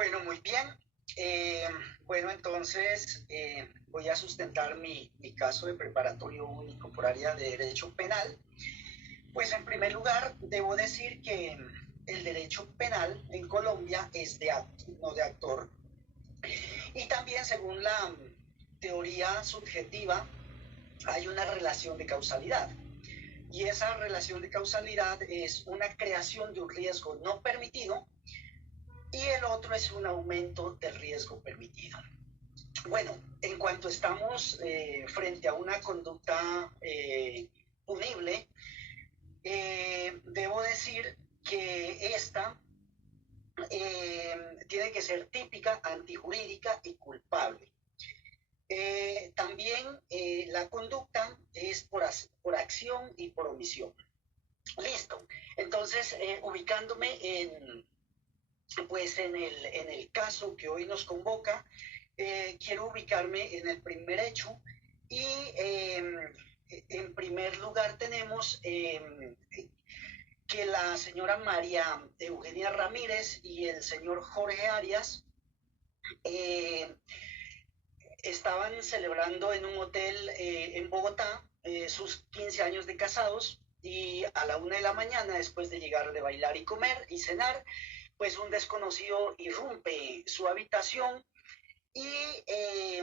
Bueno, muy bien. Eh, bueno, entonces voy a sustentar mi caso de preparatorio único por área de derecho penal. Pues en primer lugar, debo decir que el derecho penal en Colombia es de acto, no de actor. Y también según la teoría subjetiva, hay una relación de causalidad. Y esa relación de causalidad es una creación de un riesgo no permitido y el otro es un aumento del riesgo permitido. Bueno, en cuanto estamos frente a una conducta punible, debo decir que esta tiene que ser típica, antijurídica y culpable. También la conducta es por acción y por omisión. Listo. Entonces, ubicándome pues en el caso que hoy nos convoca, quiero ubicarme en el primer hecho y en primer lugar tenemos que la señora María Eugenia Ramírez y el señor Jorge Arias eh, estaban celebrando en un hotel en Bogotá sus 15 años de casados y a la 1 de la mañana, después de llegar de bailar y comer y cenar, pues un desconocido irrumpe su habitación y, eh,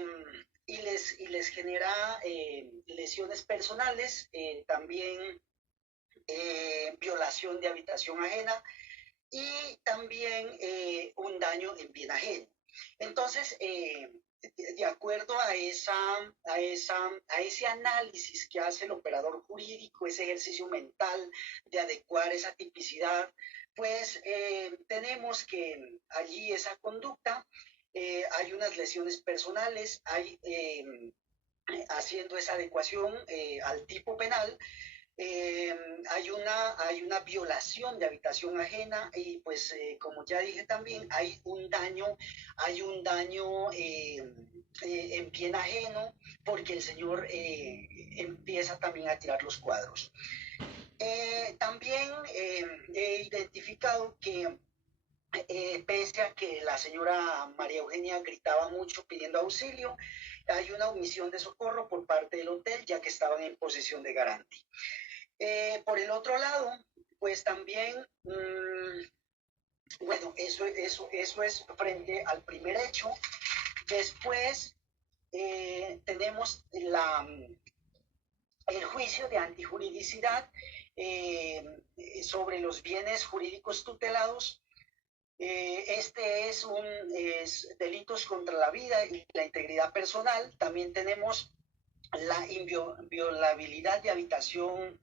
y les genera lesiones personales, también violación de habitación ajena y también un daño en bien ajeno. Entonces, de acuerdo a ese análisis que hace el operador jurídico, ese ejercicio mental de adecuar esa tipicidad, pues tenemos que allí esa conducta, hay unas lesiones personales, hay haciendo esa adecuación al tipo penal, eh, hay una violación de habitación ajena y pues como ya dije también hay un daño en bien ajeno porque el señor empieza también a tirar los cuadros. También he identificado que pese a que la señora María Eugenia gritaba mucho pidiendo auxilio, hay una omisión de socorro por parte del hotel ya que estaban en posesión de garantía. Por el otro lado, pues también, bueno, eso es frente al primer hecho. Después tenemos el juicio de antijuridicidad sobre los bienes jurídicos tutelados. Este es delitos contra la vida y la integridad personal. También tenemos la inviolabilidad de habitación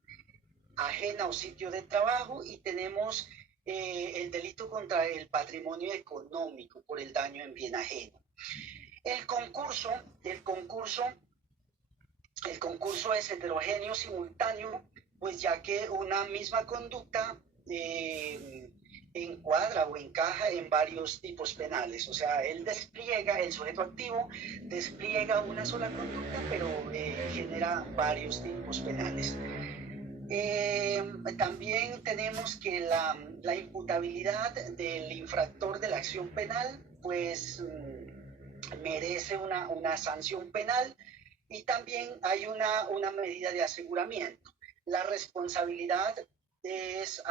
ajena o sitio de trabajo y tenemos el delito contra el patrimonio económico por el daño en bien ajeno. El concurso, el concurso, el concurso es heterogéneo simultáneo, pues ya que una misma conducta encuadra o encaja en varios tipos penales. O sea, él despliega, el sujeto activo despliega una sola conducta, pero genera varios tipos penales. También tenemos que la imputabilidad del infractor de la acción penal, pues merece una sanción penal y también hay una medida de aseguramiento. La responsabilidad es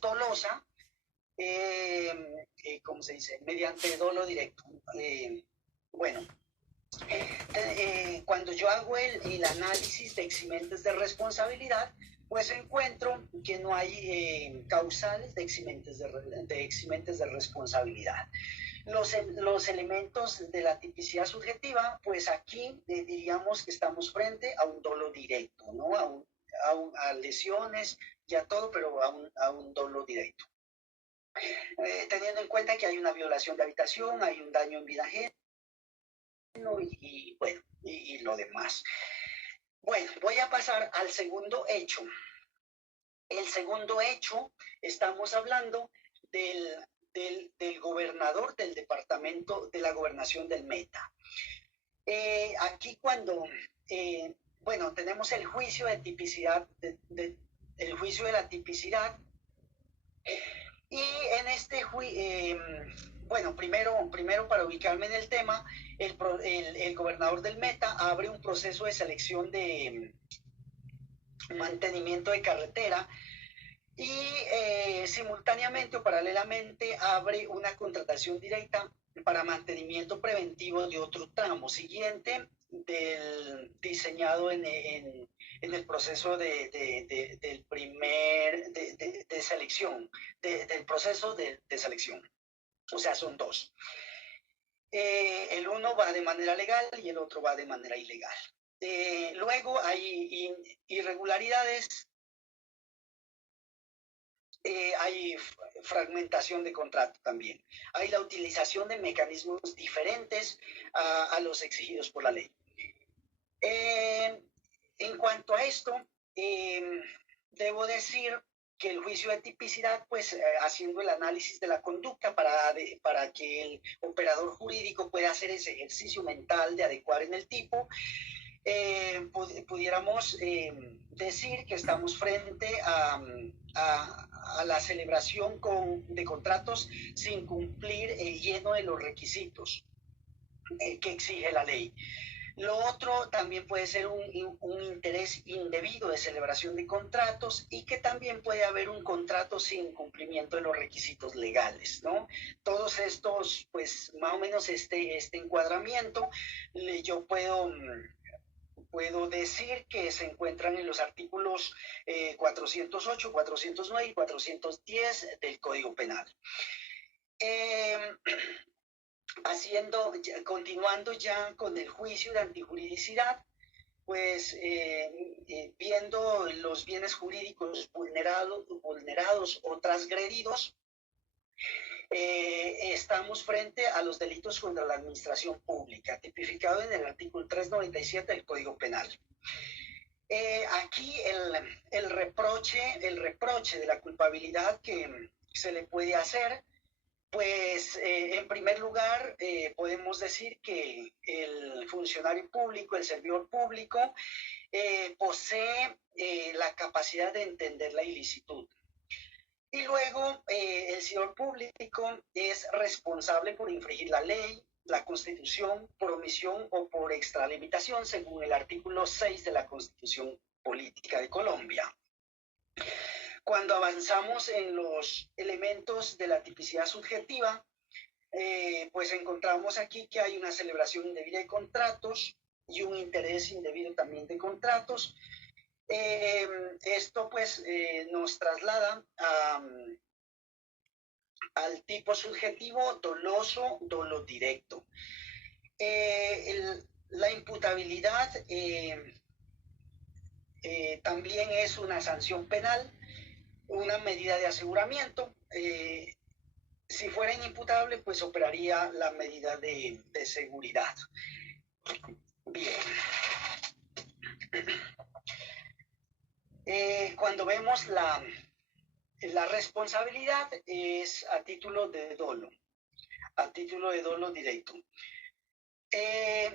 dolosa, ¿cómo se dice? Mediante dolo directo. Bueno, cuando yo hago el análisis de eximentes de responsabilidad, pues encuentro que no hay causales de eximentes de responsabilidad. Los elementos de la tipicidad subjetiva, pues aquí diríamos que estamos frente a un dolo directo, ¿no? A lesiones y a todo, pero a un dolo directo. Teniendo en cuenta que hay una violación de habitación, hay un daño en vida ajena, y bueno, y lo demás. Bueno, voy a pasar al segundo hecho. El segundo hecho, estamos hablando del gobernador del departamento de la gobernación del Meta. Aquí cuando, bueno, tenemos el juicio de tipicidad, el juicio de la tipicidad, y bueno, primero para ubicarme en el tema, el gobernador del Meta abre un proceso de selección de mantenimiento de carretera y simultáneamente o paralelamente abre una contratación directa para mantenimiento preventivo de otro tramo siguiente del diseñado en el proceso del primer de selección, del proceso de selección. O sea, son dos. El uno va de manera legal y el otro va de manera ilegal. Luego hay irregularidades, hay fragmentación de contrato también. Hay la utilización de mecanismos diferentes a los exigidos por la ley. En cuanto a esto, debo decir que el juicio de tipicidad, pues haciendo el análisis de la conducta para que el operador jurídico pueda hacer ese ejercicio mental de adecuar en el tipo, pudiéramos decir que estamos frente a la celebración de contratos sin cumplir el lleno de los requisitos que exige la ley. Lo otro también puede ser un interés indebido de celebración de contratos y que también puede haber un contrato sin cumplimiento de los requisitos legales, ¿no? Todos estos, pues más o menos este encuadramiento, yo puedo decir que se encuentran en los artículos 408, 409 y 410 del Código Penal. Continuando ya con el juicio de antijuridicidad, pues viendo los bienes jurídicos vulnerados o transgredidos, estamos frente a los delitos contra la administración pública, tipificado en el artículo 397 del Código Penal. Aquí el reproche de la culpabilidad que se le puede hacer, pues en primer lugar podemos decir que el funcionario público, el servidor público, posee la capacidad de entender la ilicitud. Y luego el servidor público es responsable por infringir la ley, la Constitución, por omisión o por extralimitación, según el artículo 6 de la Constitución Política de Colombia. Cuando avanzamos en los elementos de la tipicidad subjetiva, pues encontramos aquí que hay una celebración indebida de contratos y un interés indebido también de contratos. Esto pues nos traslada al tipo subjetivo doloso, dolo directo. La imputabilidad también es una sanción penal, una medida de aseguramiento. Si fuera inimputable, pues operaría la medida de seguridad. Bien. Cuando vemos la responsabilidad es a título de dolo directo.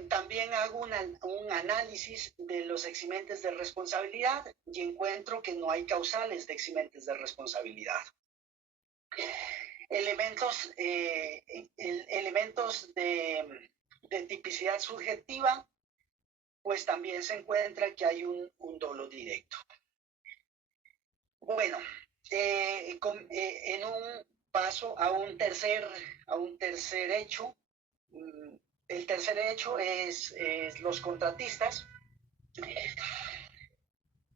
También hago un análisis de los eximentes de responsabilidad y encuentro que no hay causales de eximentes de responsabilidad. Elementos de tipicidad subjetiva, pues también se encuentra que hay un dolo directo. Bueno, en un paso a un tercer hecho. El tercer hecho es los contratistas.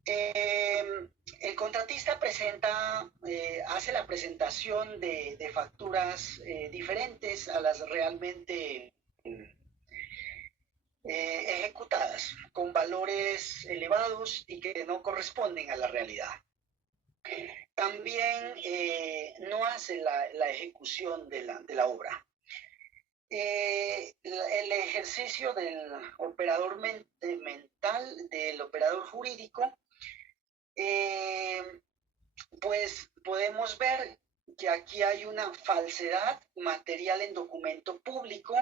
El contratista hace la presentación de facturas diferentes a las realmente ejecutadas, con valores elevados y que no corresponden a la realidad. También no hace la ejecución de la obra. El ejercicio del operador mental, del operador jurídico, pues podemos ver que aquí hay una falsedad material en documento público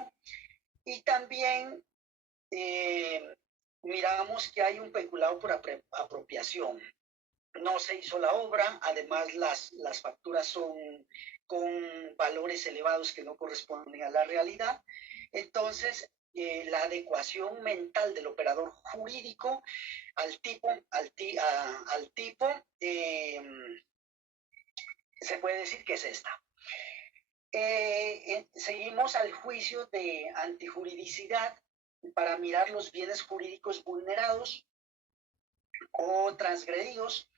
y también miramos que hay un peculado por apropiación. No se hizo la obra, además las facturas son con valores elevados que no corresponden a la realidad. Entonces, la adecuación mental del operador jurídico al tipo, se puede decir que es esta. Seguimos al juicio de antijuridicidad para mirar los bienes jurídicos vulnerados o transgredidos.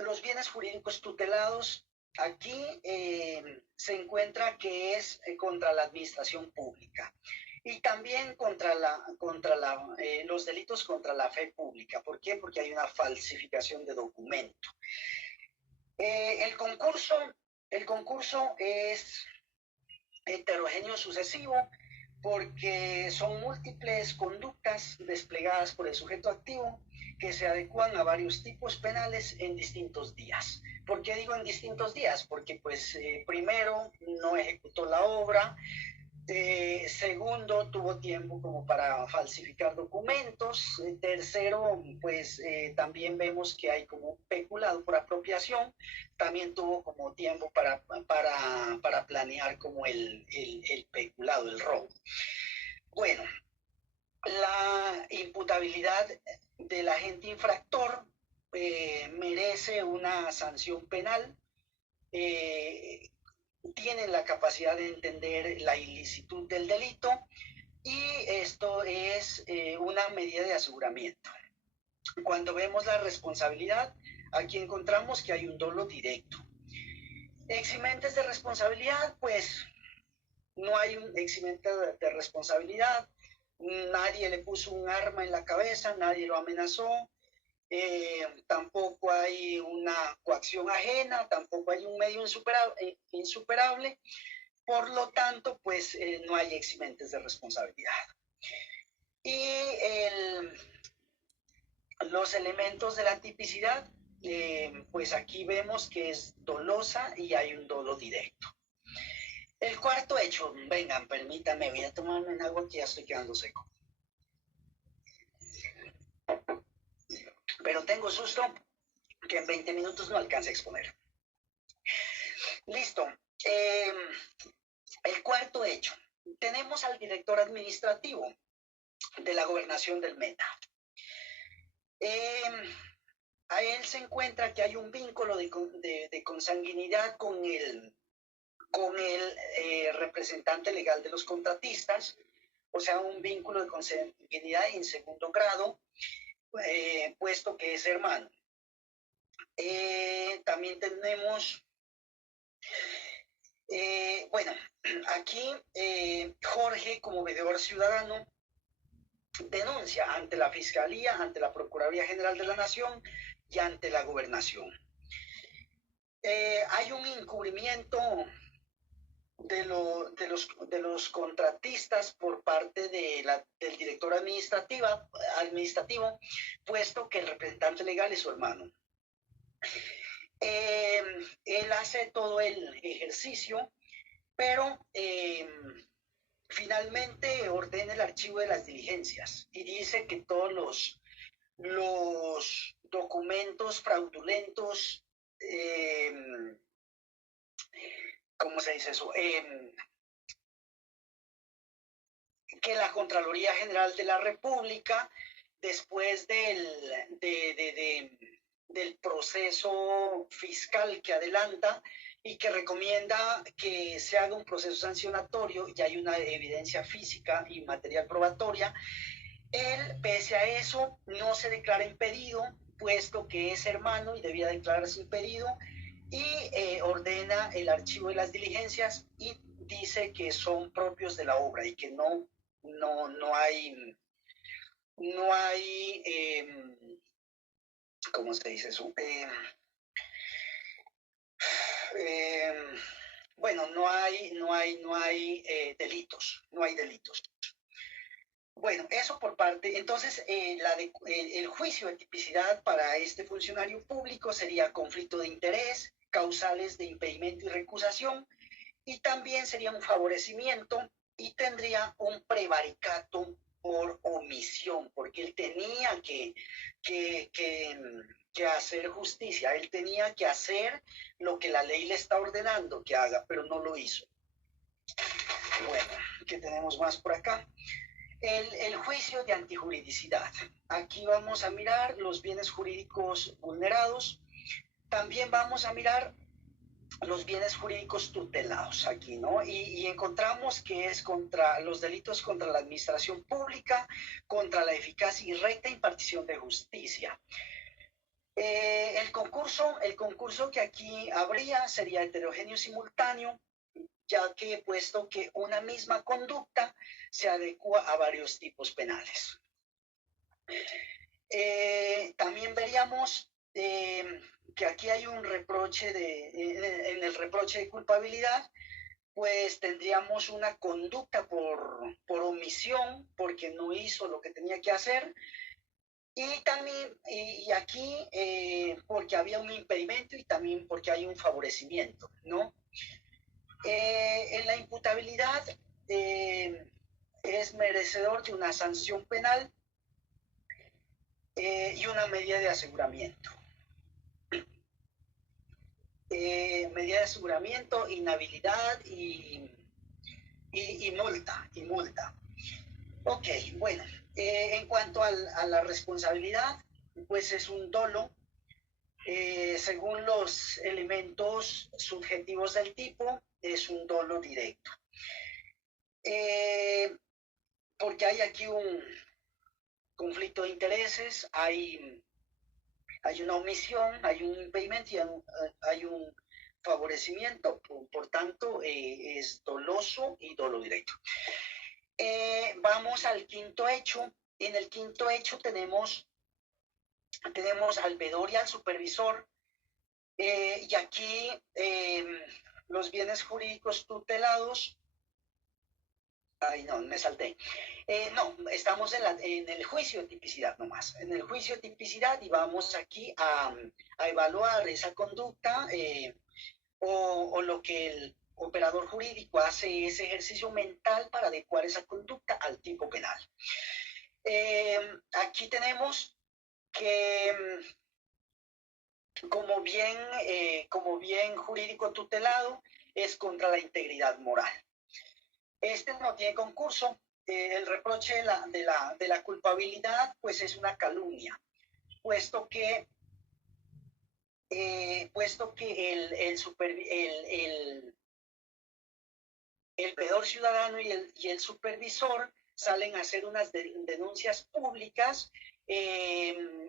Los bienes jurídicos tutelados, aquí se encuentra que es contra la administración pública y también contra los delitos contra la fe pública. ¿Por qué? Porque hay una falsificación de documento. El concurso es heterogéneo sucesivo porque son múltiples conductas desplegadas por el sujeto activo que se adecuan a varios tipos penales en distintos días. ¿Por qué digo en distintos días? Porque pues primero no ejecutó la obra, segundo, tuvo tiempo como para falsificar documentos. Tercero, pues también vemos que hay como un peculado por apropiación. También tuvo como tiempo para planear como el peculado, el robo. Bueno, la imputabilidad del agente infractor merece una sanción penal. Tienen la capacidad de entender la ilicitud del delito y esto es una medida de aseguramiento. Cuando vemos la responsabilidad, aquí encontramos que hay un dolo directo. Eximentes de responsabilidad, pues no hay un eximente de responsabilidad, nadie le puso un arma en la cabeza, nadie lo amenazó, tampoco hay una coacción ajena, tampoco hay un medio insuperable, por lo tanto, pues no hay eximentes de responsabilidad. Y los elementos de la tipicidad, pues aquí vemos que es dolosa y hay un dolo directo. El cuarto hecho, vengan, permítanme, voy a tomarme un agua que ya estoy quedando seco. Pero tengo susto que en 20 minutos no alcance a exponer. Listo. El cuarto hecho. Tenemos al director administrativo de la gobernación del Meta. A él se encuentra que hay un vínculo de consanguinidad con el representante legal de los contratistas, o sea, un vínculo de consanguinidad en segundo grado, puesto que es hermano. También tenemos, bueno, aquí Jorge, como veedor ciudadano, denuncia ante la Fiscalía, ante la Procuraduría General de la Nación y ante la Gobernación. Hay un encubrimiento de los contratistas por parte del director administrativo, puesto que el representante legal es su hermano. Él hace todo el ejercicio, pero finalmente ordena el archivo de las diligencias y dice que todos los documentos fraudulentos, ¿cómo se dice eso? Que la Contraloría General de la República, después del proceso fiscal que adelanta y que recomienda que se haga un proceso sancionatorio y hay una evidencia física y material probatoria, él, pese a eso, no se declara impedido, puesto que es hermano y debía declararse impedido, y ordena el archivo de las diligencias y dice que son propios de la obra y que no hay, ¿cómo se dice eso? Bueno, no hay delitos, no hay delitos. Bueno, eso por parte, entonces el juicio de tipicidad para este funcionario público sería conflicto de interés, causales de impedimento y recusación, y también sería un favorecimiento y tendría un prevaricato por omisión, porque él tenía que que hacer justicia. Él tenía que hacer lo que la ley le está ordenando que haga, pero no lo hizo. Bueno, ¿qué tenemos más por acá? El juicio de antijuridicidad. Aquí vamos a mirar los bienes jurídicos vulnerados. También vamos a mirar los bienes jurídicos tutelados aquí, ¿no? Y encontramos que es contra los delitos contra la administración pública, contra la eficacia y recta impartición de justicia. El concurso que aquí habría sería heterogéneo simultáneo, ya que puesto que una misma conducta se adecua a varios tipos penales. También veríamos que aquí hay un reproche en el reproche de culpabilidad, pues tendríamos una conducta por omisión, porque no hizo lo que tenía que hacer, y también, y aquí, porque había un impedimento y también porque hay un favorecimiento, ¿no? En la imputabilidad es merecedor de una sanción penal y una medida de aseguramiento. Medida de aseguramiento, inhabilidad y multa. Ok, bueno, en cuanto a la responsabilidad, pues es un dolo, según los elementos subjetivos del tipo, es un dolo directo. Porque hay aquí un conflicto de intereses, hay una omisión, hay un impedimento y hay un favorecimiento, por tanto, es doloso y dolo directo. Vamos al quinto hecho. En el quinto hecho tenemos al veedor y al supervisor, y aquí los bienes jurídicos tutelados. Ay, no, me salté. No, estamos en el juicio de tipicidad nomás, en el juicio de tipicidad, y vamos aquí a evaluar esa conducta o lo que el operador jurídico hace ese ejercicio mental para adecuar esa conducta al tipo penal. Aquí tenemos que como bien jurídico tutelado es contra la integridad moral. Este no tiene concurso. El reproche de la culpabilidad pues es una calumnia, puesto que el veedor ciudadano y el supervisor salen a hacer unas denuncias públicas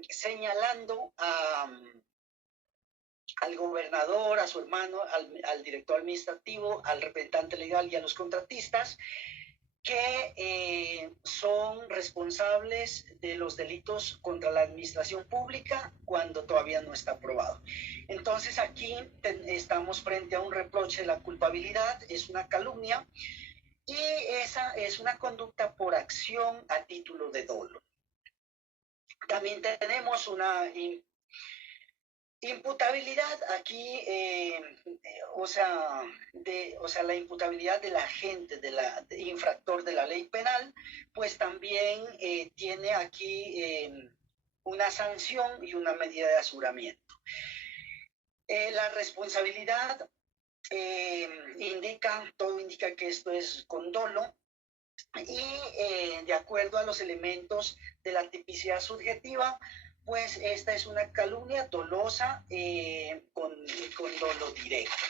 señalando al gobernador, a su hermano, al director administrativo, al representante legal y a los contratistas, que son responsables de los delitos contra la administración pública cuando todavía no está aprobado. Entonces aquí estamos frente a un reproche de la culpabilidad, es una calumnia, y esa es una conducta por acción a título de dolo. También tenemos una imputabilidad aquí, la imputabilidad del agente, de infractor de la ley penal, pues también tiene aquí una sanción y una medida de aseguramiento. La responsabilidad todo indica que esto es con dolo, y de acuerdo a los elementos de la tipicidad subjetiva, pues esta es una calumnia dolosa con dolo directo.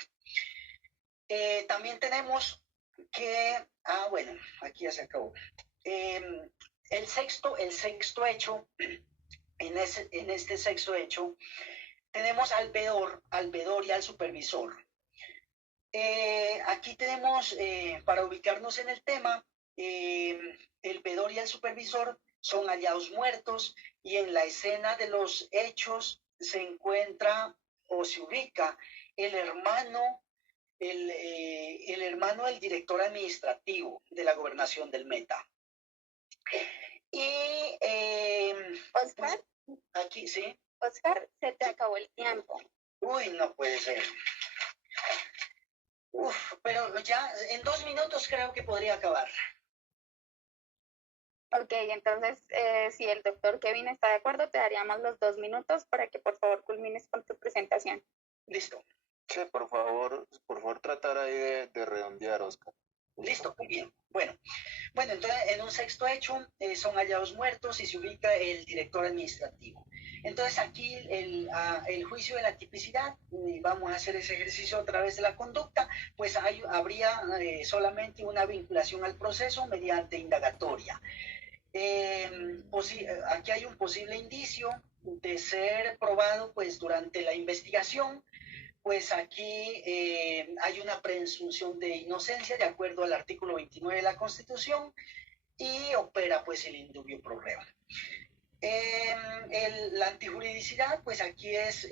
También tenemos que, bueno, aquí ya se acabó. El sexto hecho, en este sexto hecho, tenemos al veedor y al supervisor. Aquí tenemos, para ubicarnos en el tema, el veedor y el supervisor son hallados muertos, y en la escena de los hechos se encuentra o se ubica el hermano del director administrativo de la gobernación del Meta. Y Oscar, pues, aquí sí. Oscar, se te acabó el tiempo. Uy, no puede ser. Pero ya en 2 minutos creo que podría acabar. Ok, entonces, si el doctor Kevin está de acuerdo, te daríamos los 2 minutos para que por favor culmines con tu presentación. Listo, Sí, por favor tratar ahí de redondear, Oscar. listo, muy bien. Bueno, entonces en un sexto hecho son hallados muertos y se ubica el director administrativo. Entonces aquí el juicio de la tipicidad, vamos a hacer ese ejercicio a través de la conducta, pues habría solamente una vinculación al proceso mediante indagatoria. Aquí hay un posible indicio de ser probado pues durante la investigación, pues aquí hay una presunción de inocencia de acuerdo al artículo 29 de la Constitución y opera pues el indubio pro reo. La antijuridicidad, pues aquí es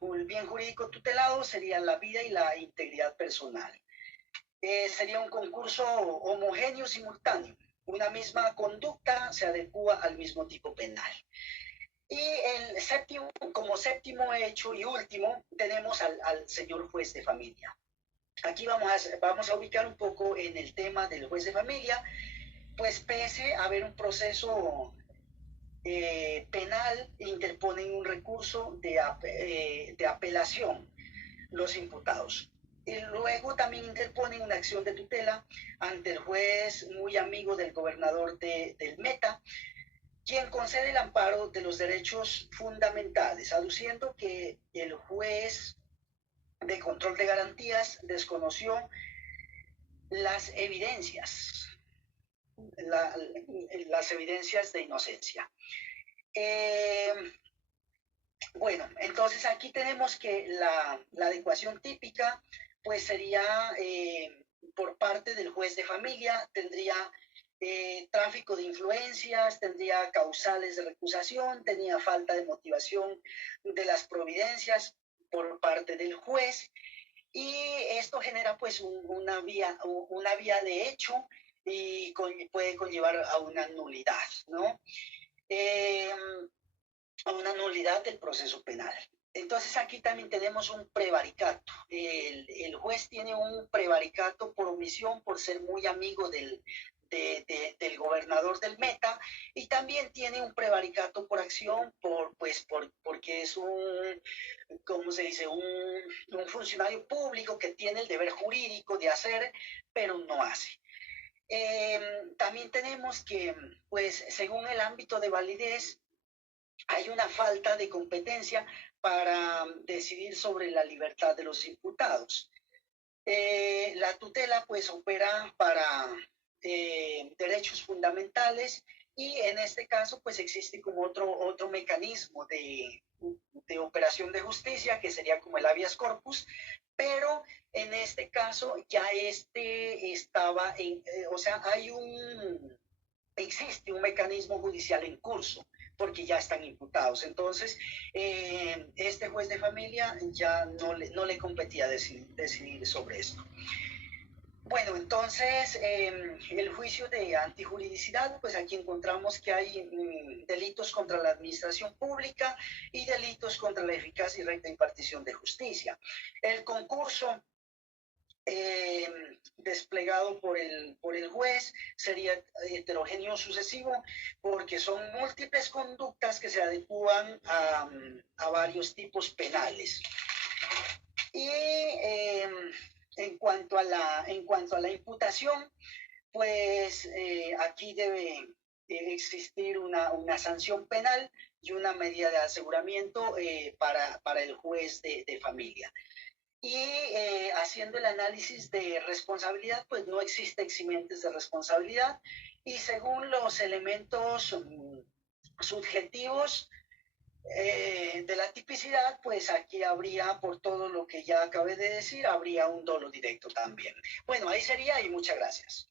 un bien jurídico tutelado, sería la vida y la integridad personal. Sería un concurso homogéneo simultáneo. Una misma conducta se adecua al mismo tipo penal. Y como séptimo hecho y último, tenemos al señor juez de familia. Aquí vamos a ubicar un poco en el tema del juez de familia, pues pese a haber un proceso penal, interponen un recurso de apelación los imputados. Y luego también interponen una acción de tutela ante el juez muy amigo del gobernador del Meta, quien concede el amparo de los derechos fundamentales, aduciendo que el juez de control de garantías desconoció las evidencias, las evidencias de inocencia. Bueno, entonces aquí tenemos que la adecuación típica pues sería por parte del juez de familia, tendría tráfico de influencias, tendría causales de recusación, tenía falta de motivación de las providencias por parte del juez, y esto genera pues una vía de hecho y puede conllevar a una nulidad, ¿no? A una nulidad del proceso penal. Entonces aquí también tenemos un prevaricato. El juez tiene un prevaricato por omisión, por ser muy amigo del gobernador del Meta, y también tiene un prevaricato por acción, porque es ¿cómo se dice? Un funcionario público que tiene el deber jurídico de hacer, pero no hace. También tenemos que, pues, según el ámbito de validez, hay una falta de competencia para decidir sobre la libertad de los imputados. La tutela pues opera para derechos fundamentales, y en este caso pues existe como otro mecanismo de operación de justicia que sería como el habeas corpus, pero en este caso ya estaba o sea, existe un mecanismo judicial en curso, porque ya están imputados. Entonces, este juez de familia ya no le competía decidir sobre esto. Bueno, entonces, el juicio de antijuridicidad, pues aquí encontramos que hay delitos contra la administración pública y delitos contra la eficacia y recta impartición de justicia. El concurso desplegado por el juez sería heterogéneo sucesivo, porque son múltiples conductas que se adecúan a varios tipos penales. Y en cuanto a la imputación, pues aquí debe existir una sanción penal y una medida de aseguramiento para el juez de familia. Y haciendo el análisis de responsabilidad, pues no existe eximientes de responsabilidad, y según los elementos subjetivos de la tipicidad, pues aquí habría, por todo lo que ya acabé de decir, habría un dolo directo también. Bueno, ahí sería, y muchas gracias.